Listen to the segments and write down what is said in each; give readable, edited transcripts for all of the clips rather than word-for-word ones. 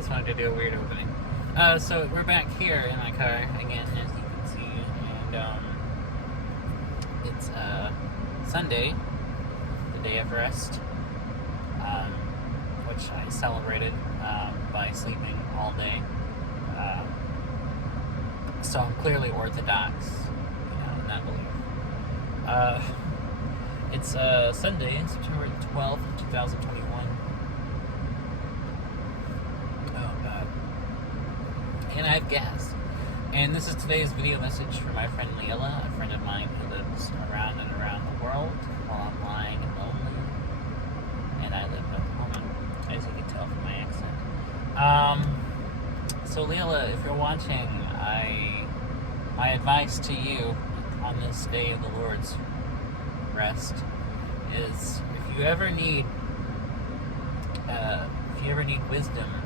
just wanted to do a weird opening. So we're back here in my car again, as you can see, and it's Sunday, the day of rest, which I celebrated by sleeping all day. So I'm clearly orthodox, in that belief. It's Sunday, September 12th, 2021. And I have gas. And this is today's video message for my friend Lilla, a friend of mine who lives around and around the world while I'm lying and lonely. And I live in Oklahoma, as you can tell from my accent. So Lilla, if you're watching, my advice to you on this day of the Lord's rest is if you ever need wisdom,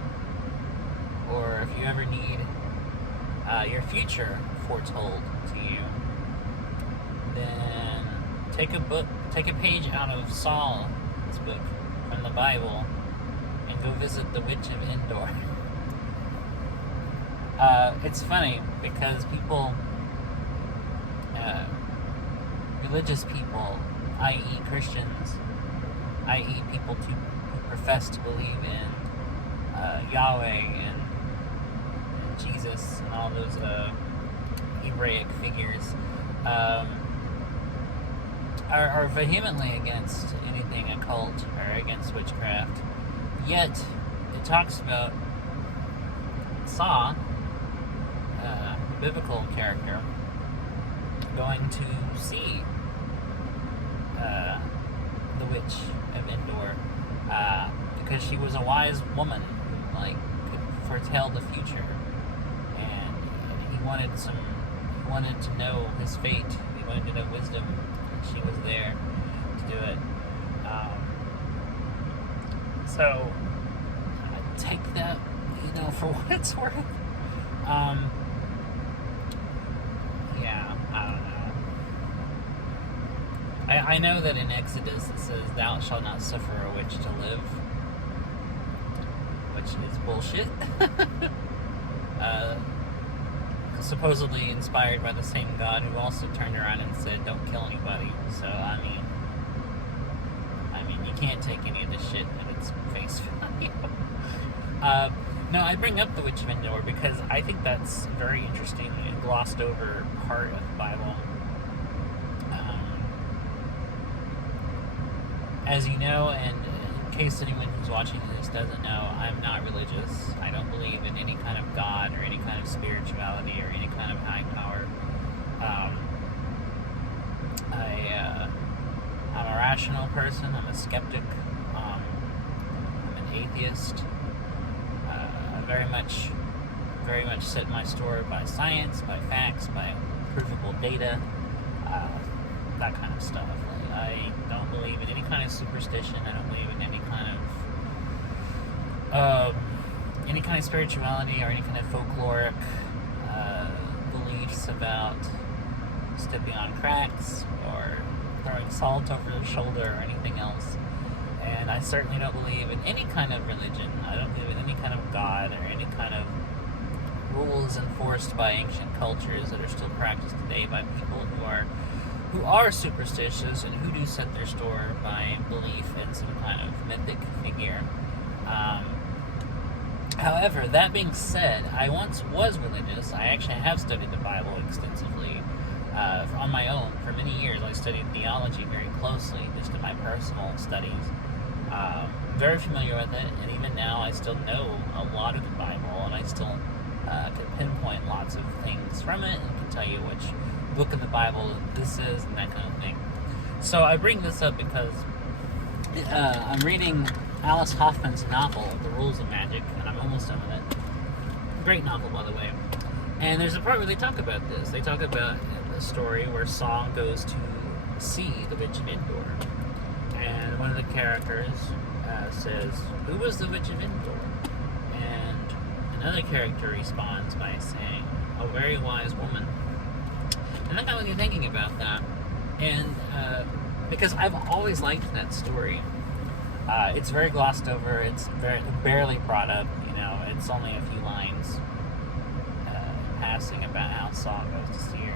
or if you ever need your future foretold to you, then take a page out of Saul's book from the Bible and go visit the Witch of Endor. It's funny because people, religious people, i.e. Christians, i.e. people who profess to believe in Yahweh and Jesus and all those Hebraic figures, are vehemently against anything occult or against witchcraft. Yet it talks about Saul, the biblical character, going to see the Witch of Endor because she was a wise woman who could foretell the future, and he wanted to know his fate. He wanted to know wisdom, and she was there to do it. So take that, for what it's worth. I don't know. I know that in Exodus it says, "Thou shalt not suffer a witch to live," which is bullshit. Supposedly inspired by the same God who also turned around and said, "Don't kill anybody." So I mean, you can't take any of this shit at its face value. No, I bring up the Witch of Endor because I think that's a very interesting and glossed over part of the Bible. As you know, and in case anyone who's watching this doesn't know, I'm not religious. I don't believe in any kind of God or any kind of spirituality or any kind of high power. I'm a rational person. I'm a skeptic. I'm an atheist. I very much set my store by science, by facts, by provable data, that kind of stuff. I don't believe in any kind of superstition. I don't believe in any kind of spirituality or any kind of folkloric beliefs about stepping on cracks or throwing salt over the shoulder or anything else. And I certainly don't believe in any kind of religion. I don't believe in any kind of God or any kind of rules enforced by ancient cultures that are still practiced today by people who are superstitious and who do set their store by belief in some kind of mythic figure. However, that being said, I once was religious. I actually have studied the Bible extensively on my own for many years. I studied theology very closely, just in my personal studies. Very familiar with it, and even now I still know a lot of the Bible, and I still can pinpoint lots of things from it, and can tell you which book in the Bible this is, and that kind of thing. So I bring this up because I'm reading Alice Hoffman's novel, The Rules of Magic, and I'm almost done with it. Great novel, by the way. And there's a part where they talk about this. They talk about the story where Saul goes to see the Witch of Endor. And one of the characters says, "Who was the Witch of Endor?" And another character responds by saying, "A very wise woman." And that got me thinking about that. And because I've always liked that story. It's very glossed over. It's very barely brought up. it's only a few lines passing about how Saul goes to see her.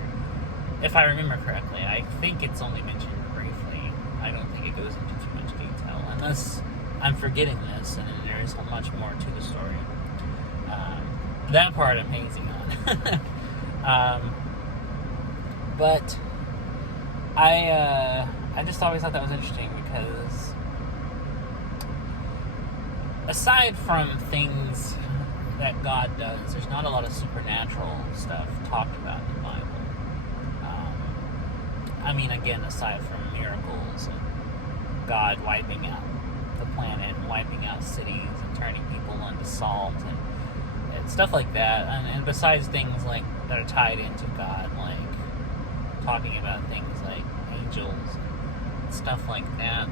If I remember correctly, I think it's only mentioned briefly. I don't think it goes into too much detail, unless I'm forgetting this, and there is much more to the story. That part I'm hazing on. But I just always thought that was interesting because aside from things that God does, there's not a lot of supernatural stuff talked about in the Bible. I mean, again, aside from miracles and God wiping out the planet and wiping out cities and turning people into salt and stuff like that, and besides things like that are tied into God, like talking about things like angels and stuff like that,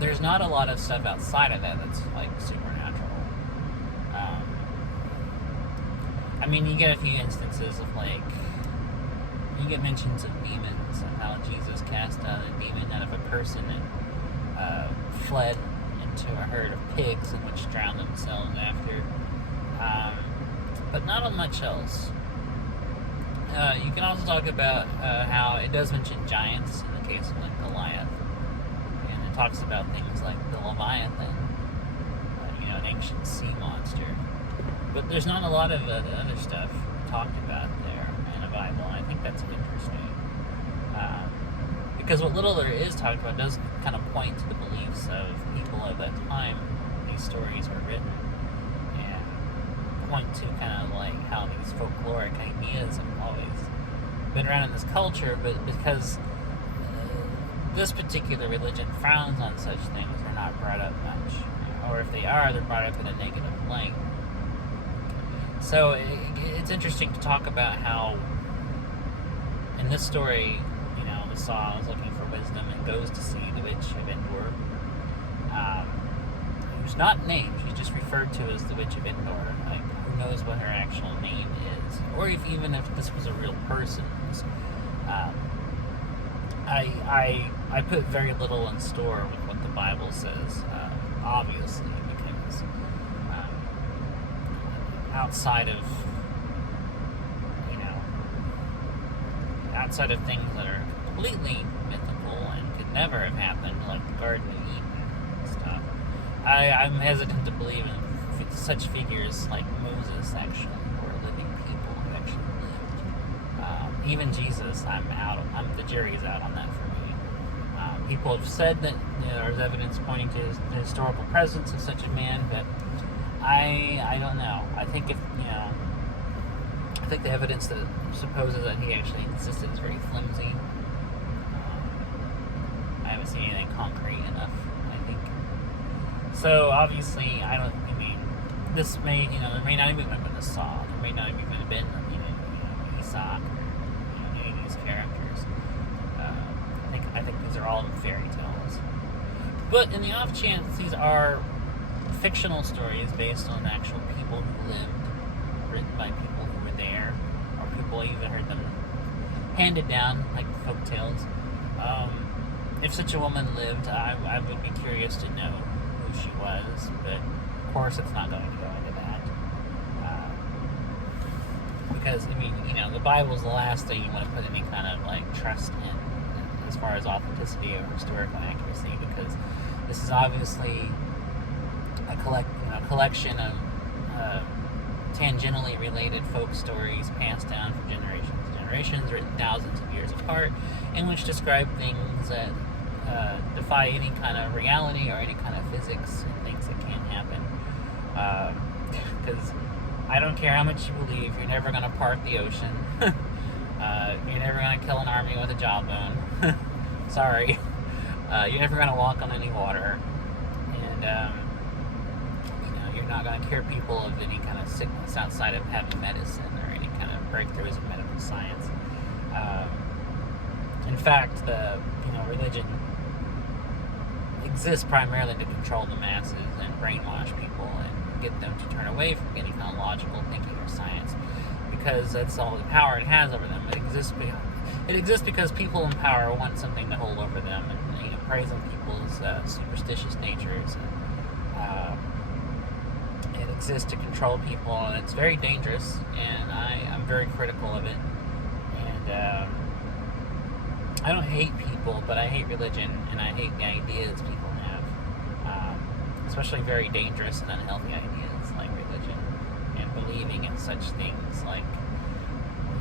there's not a lot of stuff outside of that that's like supernatural. I mean, you get a few instances of like, you get mentions of demons and how Jesus cast out a demon out of a person and fled into a herd of pigs, in which drowned themselves after. But not on much else. You can also talk about how it does mention giants in the case of like Goliath, and it talks about things like the Leviathan, an ancient sea monster. But there's not a lot of other stuff talked about there in the Bible, and I think that's interesting. Because what little there is talked about does kind of point to the beliefs of people at that time these stories were written, and point to kind of like how these folkloric ideas have always been around in this culture, but because this particular religion frowns on such things, they're not brought up much. Or if they are, they're brought up in a negative light. So it's interesting to talk about how in this story, the Saul is looking for wisdom and goes to see the witch of Endor, who's not named. She's just referred to as the witch of Endor. Like, who knows what her actual name is, or even if this was a real person. I put very little in store with what the Bible says, obviously, because outside of things that are completely mythical and could never have happened, like the Garden of Eden and stuff, I'm hesitant to believe in such figures like Moses actually, or living people who actually lived. Even Jesus, the jury's out on that for me. People have said that there's evidence pointing to the historical presence of such a man, but I don't know. I think the evidence that supposes that he actually existed is very flimsy. I haven't seen anything concrete enough, I think. So obviously, this may, there may not even have been a Saul. There may not even have been, Esau, any of these characters. I think these are all fairy tales. But in the off chance these are fictional stories based on actual people who lived, written by people who were there, or people even heard them handed down like folk tales. If such a woman lived, I would be curious to know who she was, but of course it's not going to go into that. Because, the Bible's the last thing you want to put any kind of like trust in as far as authenticity or historical accuracy, because this is obviously a collection of tangentially related folk stories passed down from generations to generations, written thousands of years apart, in which describe things that defy any kind of reality or any kind of physics, and things that can't happen. Because I don't care how much you believe, you're never going to part the ocean. You're never going to kill an army with a jawbone. Sorry. You're never going to walk on any water. And, you're not going to cure people of any kind of sickness outside of having medicine or any kind of breakthroughs in medical science. In fact, the religion exists primarily to control the masses and brainwash people and get them to turn away from any kind of logical thinking or science, because that's all the power it has over them. It exists because people in power want something to hold over them, and preys on people's superstitious natures. And it exists to control people, and it's very dangerous, and I'm very critical of it. And I don't hate people, but I hate religion, and I hate the ideas people have, especially very dangerous and unhealthy ideas like religion and believing in such things like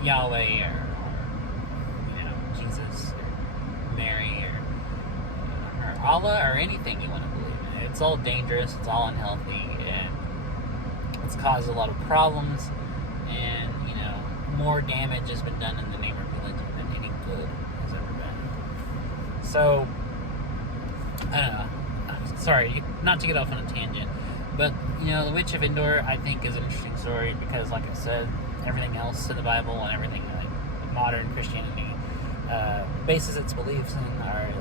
Yahweh or Jesus or Mary or Allah or anything you want to believe in. It's all dangerous, it's all unhealthy, and it's caused a lot of problems, and more damage has been done in the name of religion than any good has ever been. So I don't know. Sorry, not to get off on a tangent, but the Witch of Endor I think is an interesting story because, like I said, everything else in the Bible and everything like modern Christianity bases its beliefs in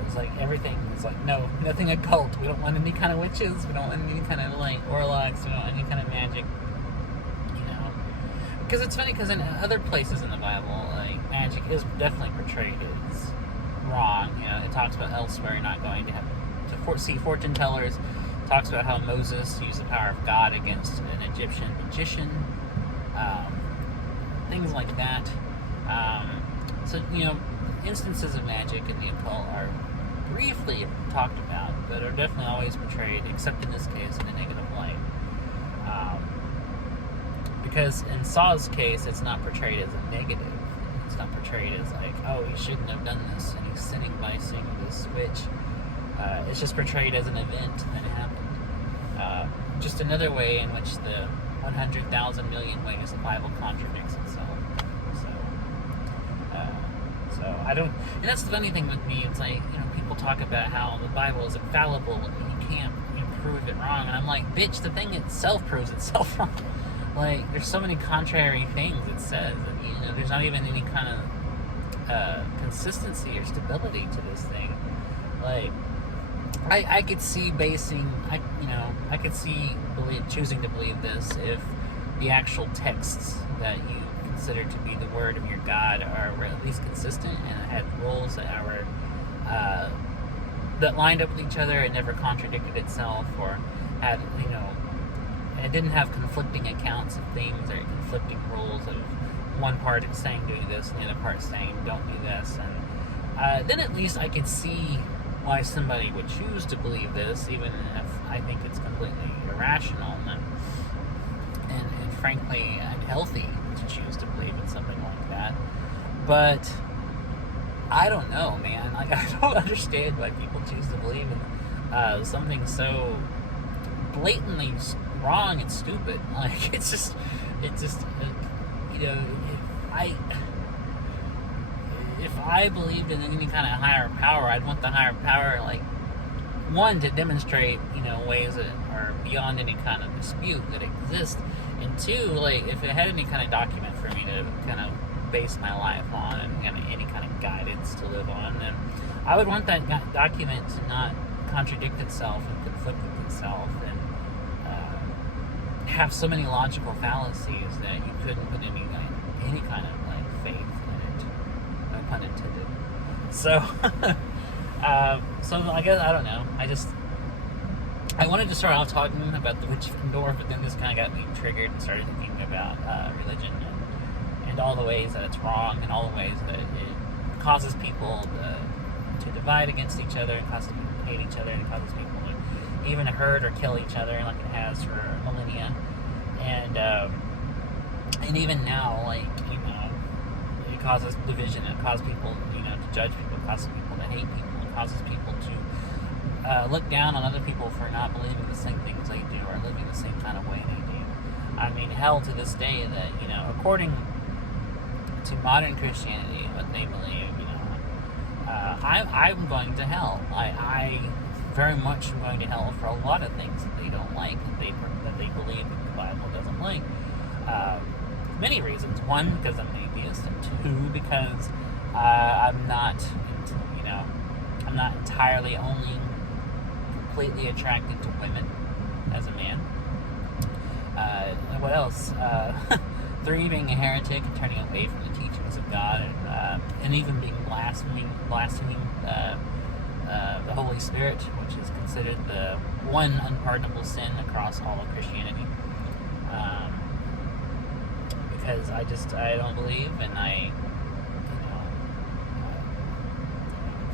it's like everything is like nothing occult. We don't want any kind of witches. We don't want any kind of like warlocks. We don't want any kind of magic. Because it's funny because in other places in the Bible, like magic is definitely portrayed as wrong. It talks about elsewhere you're not going to have to see fortune tellers. It talks about how Moses used the power of God against an Egyptian magician. Things like that. So instances of magic and the occult are briefly talked about, but are definitely always portrayed, except in this case, in a negative light. Because in Saul's case, it's not portrayed as a negative. It's not portrayed as like, oh, he shouldn't have done this, and he's sinning by seeing this witch. It's just portrayed as an event that happened. Just another way in which the 100,000 million ways the Bible contradicts itself. So I don't, and that's the funny thing with me. It's like people talk about how the Bible is infallible and you can't prove it wrong, and I'm like, bitch, the thing itself proves itself wrong. Like, there's so many contrary things it says that there's not even any kind of consistency or stability to this thing. Like, I could see I could see choosing to believe this if the actual texts that you consider to be the word of your God were at least consistent and had rules that were that lined up with each other and never contradicted itself, or had and it didn't have conflicting accounts of things or conflicting rules of one part saying do this and the other part saying don't do this, and then at least I could see why somebody would choose to believe this, even if I think it's completely irrational and frankly unhealthy to choose to believe in something like that. But I don't know, man. Like, I don't understand why people choose to believe in something so blatantly wrong and stupid. Like, if I believed in any kind of higher power, I'd want the higher power, like, one, to demonstrate, ways that are beyond any kind of dispute that exist, and two, like, if it had any kind of document for me to kind of base my life on and any kind of guidance to live on, then I would want that document to not contradict itself and conflict with itself and have so many logical fallacies that you couldn't put any kind of like faith in it. No pun intended. So, so I guess I don't know. I wanted to start off talking about the Witch of Endor, but then this kind of got me triggered and started thinking about religion and all the ways that it's wrong and all the ways that it causes people to divide against each other, and causes people to hate each other, and causes people to even hurt or kill each other like it has for millennia. And even now, like, it causes division, and it causes people, to judge people, it causes people to hate people, it causes people to look down on other people for not believing the same things they do or living the same kind of way they do. I mean, hell, to this day, that, according to modern Christianity, what they believe, I'm going to hell. I very much am going to hell for a lot of things that they don't like, that they believe that the Bible doesn't like. Many reasons. One, because I'm an atheist, and two, because I'm not entirely only completely attracted to women as a man. What else? Three, being a heretic and turning away from the teachings of God, and even being blaspheming the Holy Spirit, which is considered the one unpardonable sin across all of Christianity. Because I don't believe, and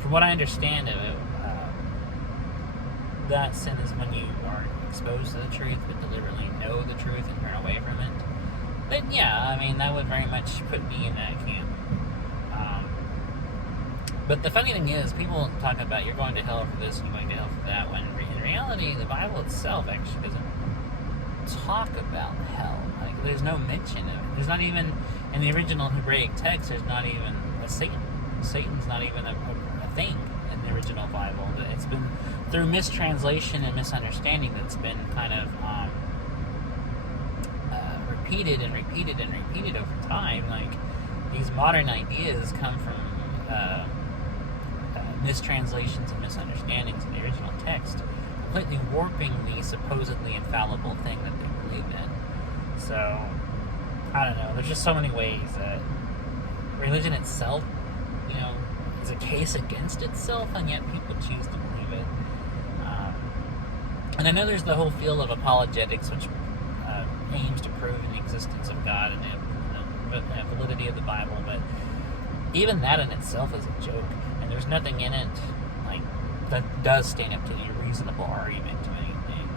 from what I understand of it, that sin is when you are exposed to the truth, but deliberately know the truth and turn away from it. Then yeah, that would very much put me in that camp. But the funny thing is, people talk about you're going to hell for this and you're going to hell for that, when in reality, the Bible itself actually doesn't talk about hell. Like, there's no mention of it. There's not even, in the original Hebraic text, there's not even a Satan. Satan's not even a thing in the original Bible. It's been through mistranslation and misunderstanding that's been kind of repeated and repeated and repeated over time. Like, these modern ideas come from mistranslations and misunderstandings in the original text, completely warping the supposedly infallible thing that they believe in. So, I don't know. There's just so many ways that religion itself, is a case against itself, and yet people choose to believe it. And I know there's the whole field of apologetics, which aims to prove the existence of God and the validity of the Bible, but even that in itself is a joke, and there's nothing in it that does stand up to any reasonable argument to anything.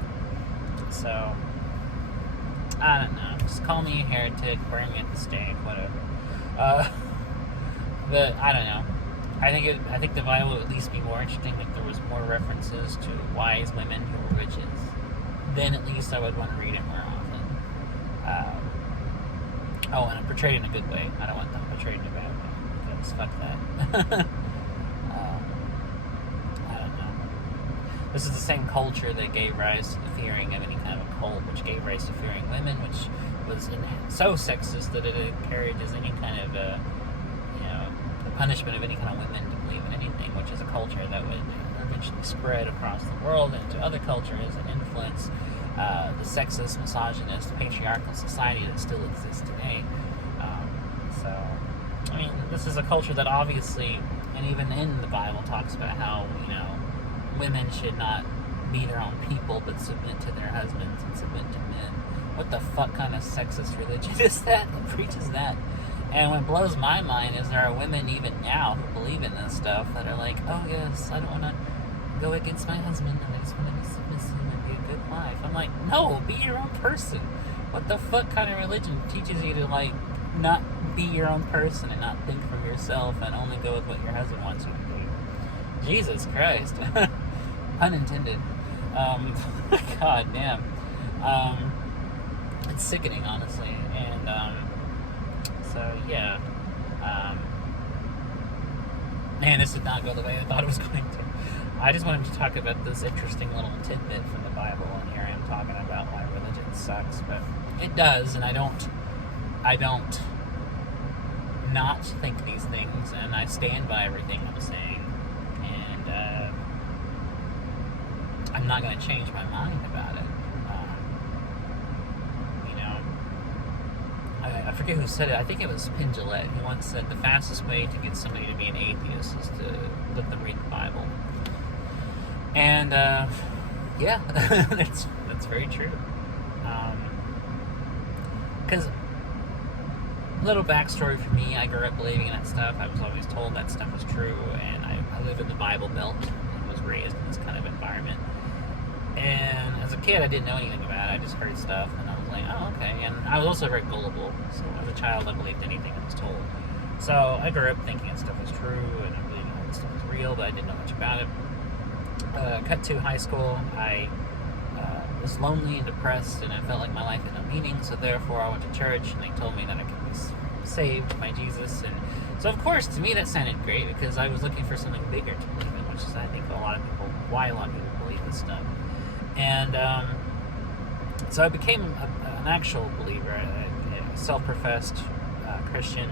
So, I don't know. Just call me a heretic, burn me at the stake, whatever. But I don't know. I think the Bible would at least be more interesting if there was more references to wise women who were witches. Then at least I would want to read it more often. And portrayed in a good way. I don't want them portrayed in a bad way. Because fuck that. I don't know. This is the same culture that gave rise to the fearing of any kind of occult, which gave rise to fearing women, which was so sexist that it encourages any kind of the punishment of any kind of women to believe in anything, which is a culture that would eventually spread across the world into other cultures and influence the sexist, misogynist, patriarchal society that still exists today. This is a culture that obviously, and even in the Bible, talks about how, women should not be their own people, but submit to their husbands and submit to men. What the fuck kind of sexist religion is that preaches that? And what blows my mind is there are women even now who believe in this stuff that are like, oh yes, I don't want to go against my husband, and I just want to be submissive and be a good wife. I'm like, no, be your own person. What the fuck kind of religion teaches you to not be your own person and not think for yourself and only go with what your husband wants you to do? Jesus Christ. Unintended. God damn. It's sickening, honestly. And, so, yeah. Man, this did not go the way I thought it was going to. I just wanted to talk about this interesting little tidbit from the Bible, and here I am talking about why religion sucks, but it does, and I don't not think these things, and I stand by everything I'm saying, and I'm not going to change my mind about it. I forget who said it. I think it was Penn Jillette. He once said the fastest way to get somebody to be an atheist is to let them read the Bible. And yeah, that's very true. Because little backstory for me, I grew up believing in that stuff. I was always told that stuff was true, and I lived in the Bible Belt and was raised in this kind of environment. And as a kid, I didn't know anything about it. I just heard stuff, and I was like, oh, okay. And I was also very gullible, so as a child, I believed anything I was told. So I grew up thinking that stuff was true, and I believed all this stuff was real, but I didn't know much about it. Cut to high school, I was lonely and depressed, and I felt like my life had no meaning, so therefore I went to church, and they told me that I could be saved by Jesus. And so, of course, to me that sounded great, because I was looking for something bigger to believe in, which is, I think, why a lot of people believe this stuff. And so I became an actual believer, a self-professed Christian.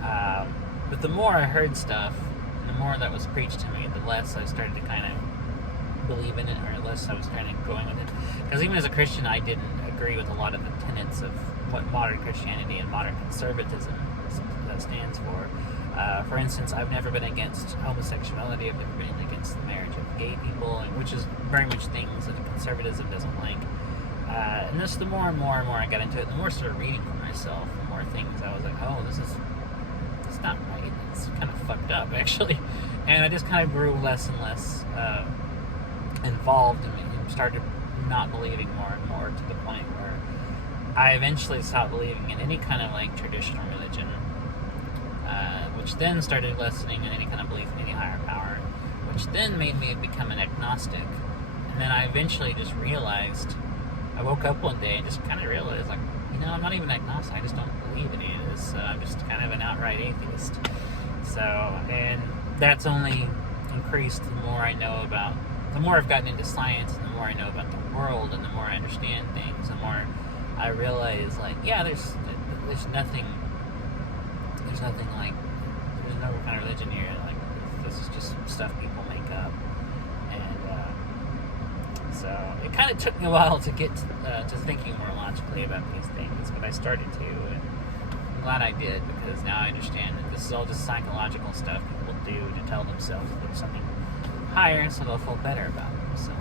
But the more I heard stuff, the more that was preached to me, the less I started to kind of believe in it, or the less I was kind of going with it. Because even as a Christian, I didn't agree with a lot of the tenets of what modern Christianity and modern conservatism stands for. For instance, I've never been against homosexuality. I've never been against the marriage of gay people, which is very much things that conservatism doesn't like. And just the more and more and more I got into it, the more I started reading for myself, the more things I was like, oh, it's not right. It's kind of fucked up, actually. And I just kind of grew less and less involved and started not believing more and more to the point where I eventually stopped believing in any kind of like traditional religion, which then started lessening in any kind of belief in any higher power, which then made me become an agnostic. And then I eventually just realized, I woke up one day and just kind of realized, like, I'm not even agnostic. I just don't believe in any of this. I'm just kind of an outright atheist. So, and that's only increased the more I know about, the more I've gotten into science, and the more I know about the world, and the more I understand things, the more I realize, like, yeah, there's nothing like, there's no kind of religion here. Like, this is just stuff people make up. And so it kind of took me a while to get to thinking more logically about these things, but I started to, and I'm glad I did, because now I understand that this is all just psychological stuff people do to tell themselves that there's something higher, so they'll feel better about themselves.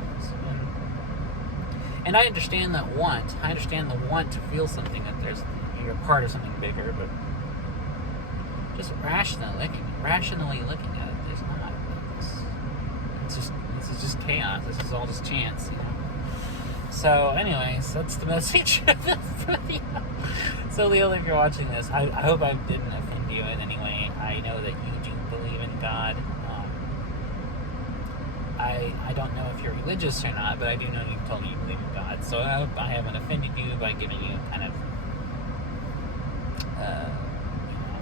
And I understand that want. I understand the want to feel something, that you're part of something bigger, but just rationally looking at it, there's not. This is just chaos. This is all just chance, So, anyways, that's the message of this video. So, Lilla, if you're watching this, I hope I didn't offend you in any way. I know that you do believe in God. I don't know if you're religious or not, but I do know you've told me you believe in God. So I hope I haven't offended you by giving you kind of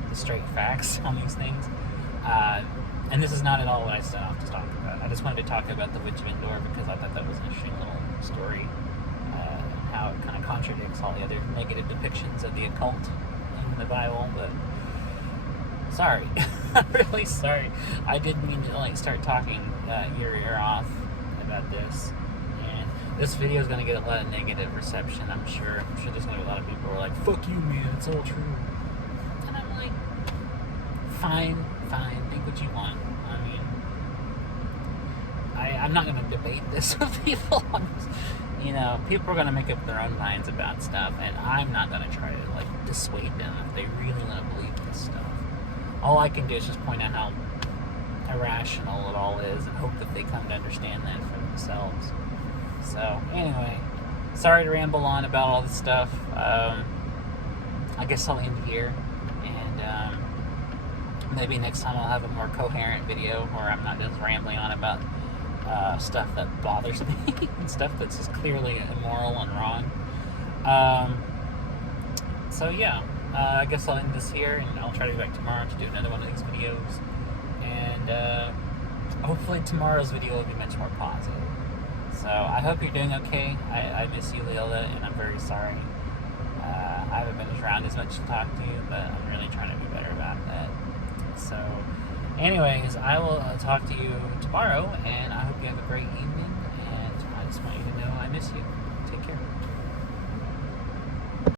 the straight facts on these things. And this is not at all what I set off to talk about. I just wanted to talk about the Witch of Endor because I thought that was an interesting little story. How it kind of contradicts all the other negative depictions of the occult in the Bible. But sorry. I'm really sorry. I didn't mean to start talking your ear off about this. And this video is going to get a lot of negative reception, I'm sure. I'm sure there's going to be a lot of people who are like, fuck you, man, it's all true. And I'm like, fine, think what you want. I mean, I'm not going to debate this with people. People are going to make up their own minds about stuff, and I'm not going to try to dissuade them if they really want to believe this stuff. All I can do is just point out how irrational it all is and hope that they come to understand that for themselves. So, anyway, sorry to ramble on about all this stuff. I guess I'll end here, and maybe next time I'll have a more coherent video where I'm not just rambling on about stuff that bothers me and stuff that's just clearly immoral and wrong. So, yeah. I guess I'll end this here, and I'll try to be back tomorrow to do another one of these videos. And hopefully tomorrow's video will be much more positive. So I hope you're doing okay. I miss you, Lilla, and I'm very sorry. I haven't been around as much to talk to you, but I'm really trying to be better about that. So anyways, I will talk to you tomorrow, and I hope you have a great evening, and I just want you to know I miss you. Take care.